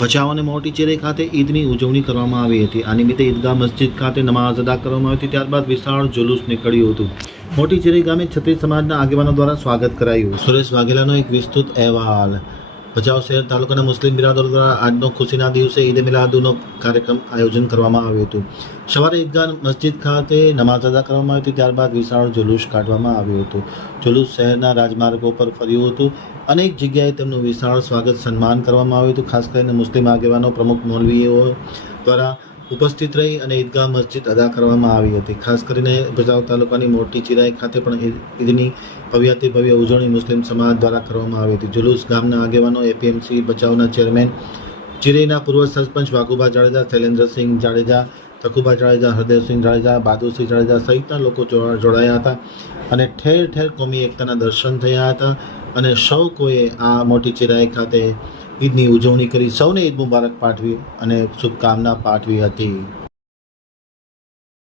ભચાઉ અને મોટી ચેરી ખાતે ઈદની ઉજવણી કરવામાં આવી હતી. આ નિમિત્તે ઈદગાહ મસ્જિદ ખાતે નમાઝ અદા કરવામાં આવી હતી. ત્યારબાદ વિશાળ જુલુસ નીકળ્યું હતું. મોટી ચેરી ગામે છત્રીસ સમાજના આગેવાનો દ્વારા સ્વાગત કરાયું. સુરેશ વાઘેલાનો એક વિસ્તૃત અહેવાલ. ભચાઉ શહેર તાલુકાના મુસ્લિમ બિરાદરો દ્વારા આજનો ખુશીના દિવસે ઈદ મિલાદુનો કાર્યક્રમ આયોજન કરવામાં આવ્યું હતું. સવારે ઈદગાહ મસ્જિદ ખાતે નમાઝ અદા કરવામાં આવી હતી, ત્યારબાદ વિશાળ જુલુસ કાઢવામાં આવ્યું હતું. જુલુસ શહેરના રાજમાર્ગો પર ફર્યું હતું. અનેક જગ્યાએ તેમનું વિશાળ સ્વાગત સન્માન કરવામાં આવ્યું હતું. ખાસ કરીને મુસ્લિમ આગેવાનો, પ્રમુખ મૌલવીઓ દ્વારા ઉપસ્થિત રહી અને ઈદગાહ મસ્જિદ અદા કરવામાં આવી હતી. ખાસ કરીને ભચાઉ તાલુકાની મોટી ચિરાઈ ખાતે પણ ઈદ- ઈદની ભવ્યાતિ ભવ્ય ઉજવણી મુસ્લિમ સમાજ દ્વારા કરવામાં આવી હતી. જુલુસ ગામના આગેવાનો એપીએમસી ભચાઉના ચેરમેન ચિરાઈના પૂર્વ સરપંચ વાઘુબા જાડેજા, શૈલેન્દ્રસિંહ જાડેજા તકુબા જાડેજા, હરદેવસિંહ જાડેજા, બહાદુરસિંહ જાડેજા સહિતના લોકો જોડાયા હતા અને ઠેર ઠેર કોમી એકતાના દર્શન થયા હતા અને સૌ કોઈએ આ મોટી ચિરાઈ ખાતે ઈદની ઉજવણી કરી. સૌને ઈદ મુબારક પાઠવી અને શુભકામના પાઠવી હતી.